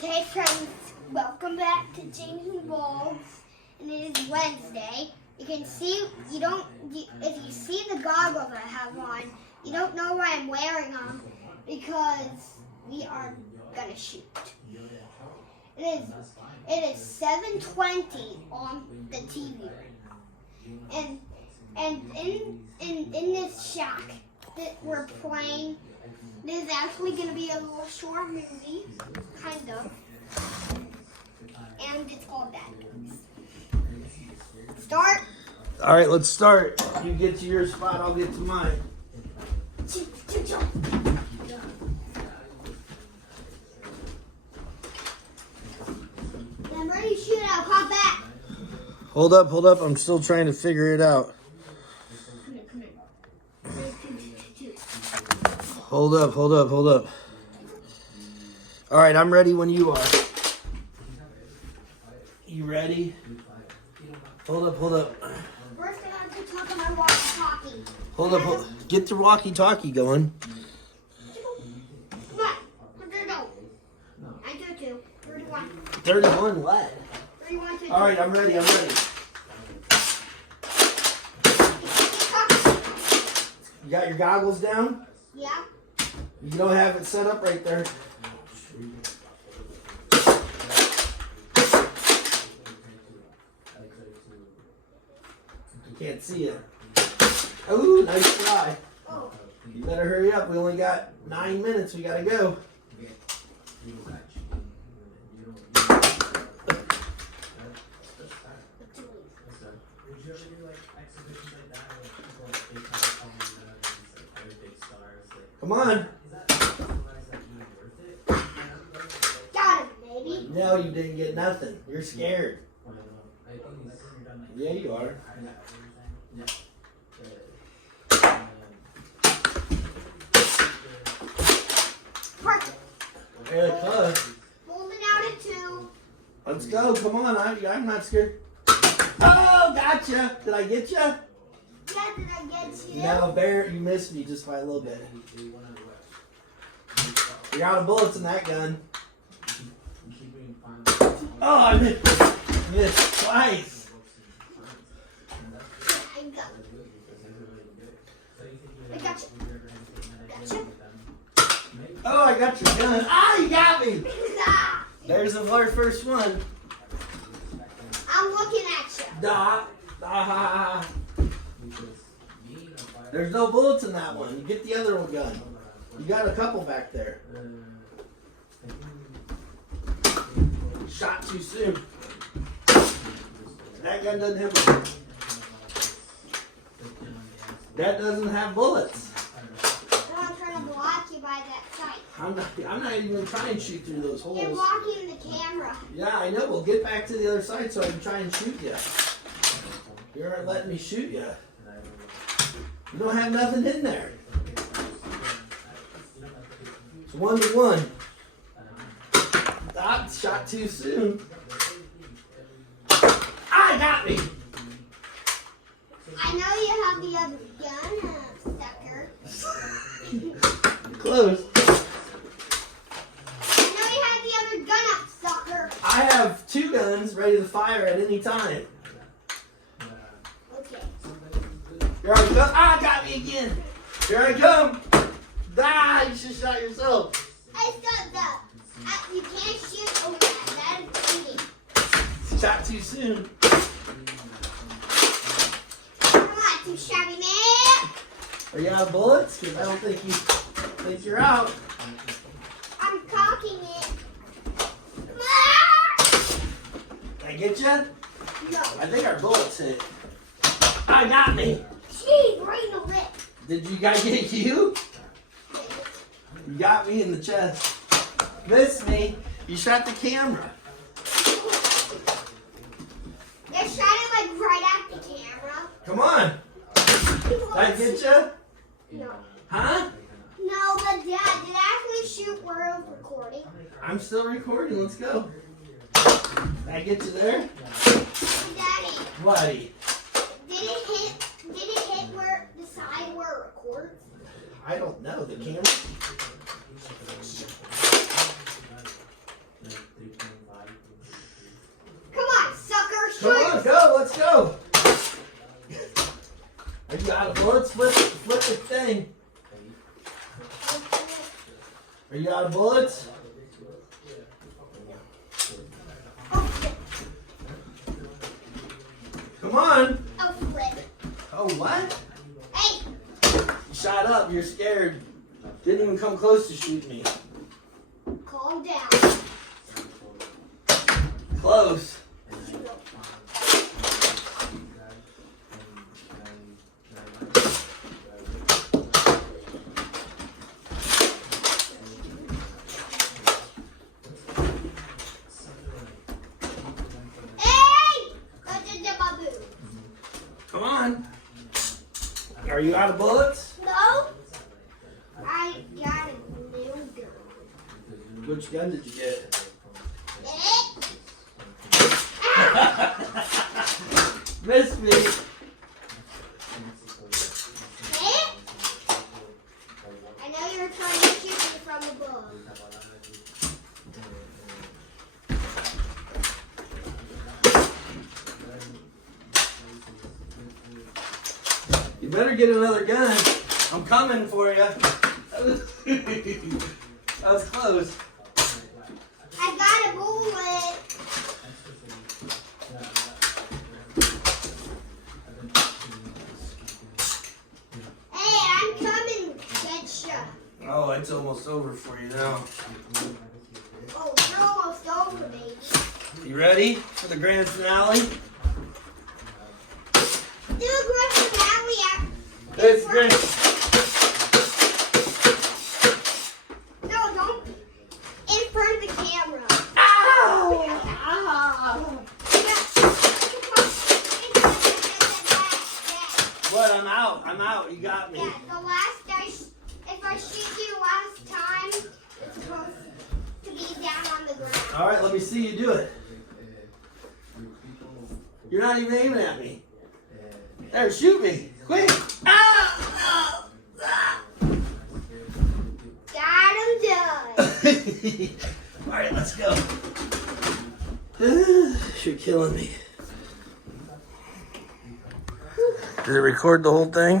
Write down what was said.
Okay, friends, welcome back to James and Bulbs, and it is Wednesday. You can see, if you see the goggles I have on, you don't know why I'm wearing them, because we are gonna shoot. It is 7:20 on the TV right now, and in this shack that we're playing. This is actually going to be a little short movie, kind of, and it's called Bad News. Start. All right, let's start. You get to your spot, I'll get to mine. I'm ready to shoot. I'll pop back. Hold up. I'm still trying to figure it out. Hold up. All right, I'm ready when you are. You ready? Hold up. First, I have to talk on my walkie-talkie. Hold up. Get the walkie-talkie going. Come on. What did I do? I do too. 31. 31 what? 31 to All right, I'm ready. You got your goggles down? Yeah. You don't have it set up right there. I can't see it. Oh, nice try. Oh. You better hurry up. We only got 9 minutes. We gotta go. Come on. Got him, baby. No, you didn't get nothing. You're scared. Yeah, you are. Perfect. Very close. Hold it out at 2. Let's go. Come on. I'm not scared. Oh, gotcha. Did I get you? Yeah, did I get you? No, Barrett, you missed me just by a little bit. You're out of bullets in that gun. Oh, I missed twice. I got you. Oh, I got your gun. Ah, you got me. Ah, There's the first one. I'm looking at you. Da. There's no bullets in that one. You get the other one gun. You got a couple back there. Shot too soon. That gun doesn't have bullets. That doesn't have bullets. I'm trying to block you by that sight. I'm not even trying to shoot through those You're holes. blocking the camera. Yeah, I know. Well, get back to the other side so I can try and shoot you. You aren't letting me shoot you. You don't have nothing in there. It's 1-1. Ah, shot too soon. Ah, got me. I know you have the other gun, sucker. Close. I know you have the other gun up, sucker. I have 2 guns ready to fire at any time. Okay. Here I go. Ah, got me again. Here I come. Ah, you should shot yourself. I stopped that. You can't shoot over that. That is cheating. Shot too soon. Come on, too shabby man. Are you out of bullets? Because I don't think you're out. I'm cocking it. Ah! Did I get you? No. I think our bullets hit. I got me. Jeez, right in the lip. Did you guys get you? You got me in the chest. Missed me. You shot the camera. They're shining like right at the camera. Come on. Did I get you? No. Huh? No, but Dad, did I actually shoot where I was recording? I'm still recording. Let's go. Did I get you there? Daddy, Buddy. did it hit where the side where it records? I don't know. The camera. out of bullets? Oh, Come on. oh, flip. Oh, what? Hey, You shot up. You're scared. Didn't even come close to shoot me. calm down. Close. Hey! Go to the baboon. Come on. Are you out of bullets? No? I got a new gun. Which gun did you get? Eh? Missed me. Eh? I know you were trying to shoot me from above. You better get another gun. I'm coming for you. That was close. I got a bullet. Hey, I'm coming, Deadshot. Oh, it's almost over for you now. Oh, you're almost over, baby. You ready for the grand finale? Do a grand finale at It's grand. No, don't in front of the camera. Ow! What? I'm out. I'm out. You got me. Yeah, if I shoot you last time, it's supposed to be down on the ground. All right, let me see you do it. You're not even aiming at me. There, shoot me. Quick. Ah! Got him done. All right, let's go. You're killing me. Did it record the whole thing?